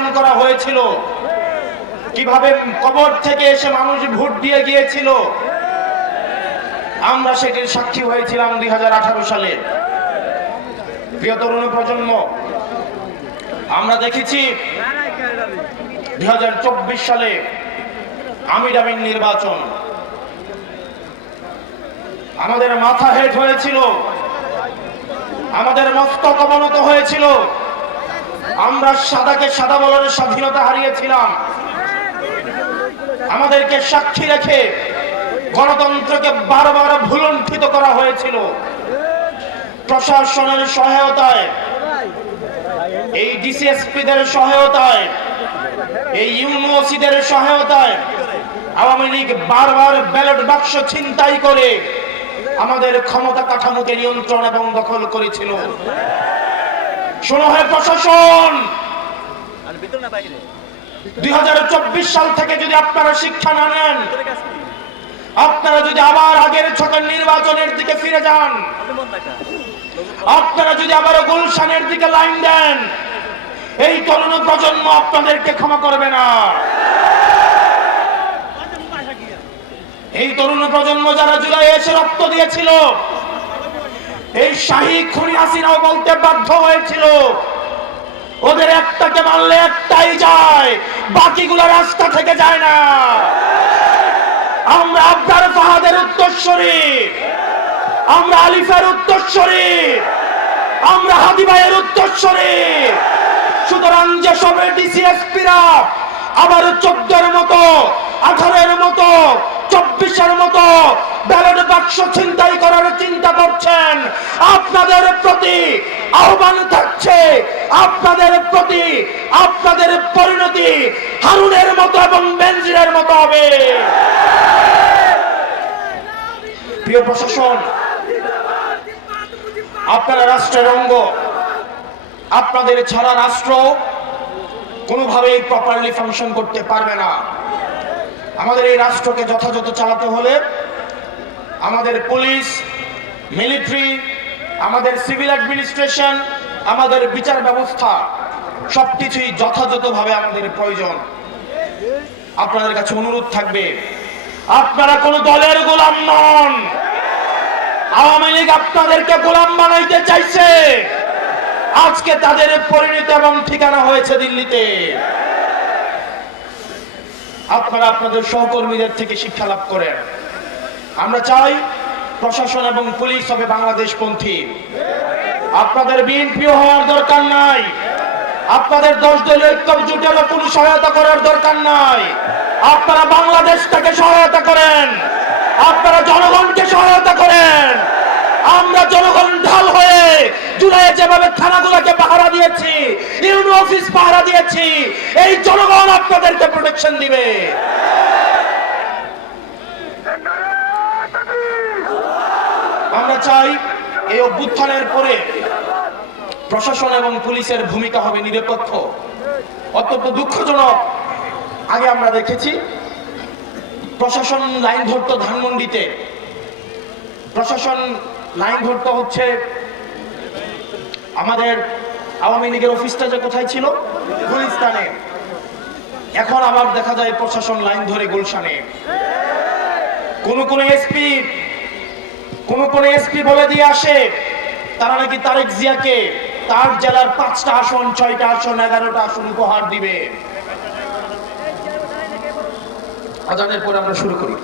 আয়োজন করা হয়েছিল, কিভাবে কবর থেকে এসে মানুষ ভোট দিয়ে গিয়েছিল, আমরা সেটির সাক্ষী হয়েছিলাম 2018 সালে। প্রিয় তরুণ প্রজন্ম, আমরা দেখেছি 2024 সালে আমিরামিন নির্বাচন, আমাদের মাথা হেট হয়েছিল, আমাদের মস্তক অবনত হয়েছিল, আমরা সাদাকে সাদা বলার স্বাধীনতা হারিয়েছিলাম। আমাদেরকে সাক্ষী রেখে গণতন্ত্রকে বারবার ভুলুণ্ঠিত করা হয়েছিল। প্রশাসনের সহায়তায়, এই ডিসিএসপিদের সহায়তায়, এই ইউনিভার্সিটির সহায়তায় আওয়ামী লীগ বারবার ব্যালট বাক্স ছিনতাই করে আমাদের ক্ষমতা কাঠামোকে নিয়ন্ত্রণ এবং দখল করেছিল। শোনো হয় প্রশাসন, 2024 সাল থেকে যদি আপনারা শিক্ষা না নেন, আপনারা যদি আবার আগের ছকের নির্বাচনের দিকে ফিরে যান, আপনারা যদি আবার গুলশানের দিকে লাইন দেন, এই তরুণ প্রজন্ম আপনাদেরকে ক্ষমা করবে না। এই তরুণ প্রজন্ম যারা জুলাই এসে রক্ত দিয়েছিল, এই শাহী খুনি হাসিনাও বলতে বাধ্য হয়েছিল, ওদের একটাকে মারলে একটাই যায়, বাকিগুলো রাস্তা থেকে যায় না। আমরা আবরার ফাহাদের উত্তরসূরি, আমরা আলিফের উত্তরসূরি, আমরা হাদি ভাইয়ের উত্তরসূরি। সুতরাং যেসব ডিসিএসপিরা আবার 14-এর মতো, 18-এর মতো, 24-এর মতো ব্যালট বাক্স ছিনতাই করার চিন্তা করছেন, আপনাদের প্রতি আহ্বান থাকছে, আপনাদের প্রতি আপনাদের পরিণতি হারুনের মতো এবং বেনজিরের মতো হবে। প্রিয় প্রশাসন, আপনারা রাষ্ট্রের অঙ্গ, আপনাদের ছাড়া রাষ্ট্র কোনোভাবেই প্রপারলি ফাংশন করতে পারবে না। আমাদের এই রাষ্ট্রকে যথাযথ চালাতে হলে আমাদের পুলিশ, মিলিটারি, আমাদের সিভিল অ্যাডমিনিস্ট্রেশন, আমাদের বিচার ব্যবস্থা সবকিছুই যথাযথভাবে আমাদের প্রয়োজন। আপনাদের কাছে অনুরোধ থাকবে, আপনারা কোন দলের গোলাম নন। আওয়ামী লীগ আপনাদেরকে গোলাম বানাইতে চাইছে, আজকে তাদের পরিণতি এবং ঠিকানা হয়েছে দিল্লিতে। আপনারা আপনাদের সহকর্মীদের থেকে শিক্ষা লাভ করেন। আমরা চাই প্রশাসন এবং পুলিশ হবে বাংলাদেশপন্থী। আপনাদের বিএনপিও হওয়ার দরকার নাই, আপনাদের 10 দলীয় ঐক্য জোটেরও কোনো সহায়তা করার দরকার নাই। আপনারা বাংলাদেশটাকে সহায়তা করেন, আপনারা জনগণকে সহায়তা করেন। আমরা জনগণ ঢাল হয়ে জুলাইয়ে যেভাবে থানাগুলোকে পাহারা দিয়েছি, ইউনিয়ন অফিস পাহারা দিয়েছি, এই জনগণ আপনাদেরকে প্রোটেকশন দিবে। আমরা চাই এই অভ্যুত্থানের পরে প্রশাসন এবং পুলিশের ভূমিকা হবে নিরপেক্ষ। অত্যন্ত দুঃখজনক, আগে আমরা দেখেছি প্রশাসন লাইন ধরতো ধানমন্ডিতে, প্রশাসন লাইন ধরতে হচ্ছে আমাদের আওয়ামী লীগের অফিসটা যে কোথায় ছিল, গুলিস্তানে। এখন আবার দেখা যায় প্রশাসন লাইন ধরে গুলশানে। কোন এসপি বলে দিয়ে আসে তারা নাকি তারেক জিয়াকে তার জেলার 5টা আসন, 6টা আসন, 11টা আসন উপহার দিবে। আজানের পরে আমরা শুরু করি।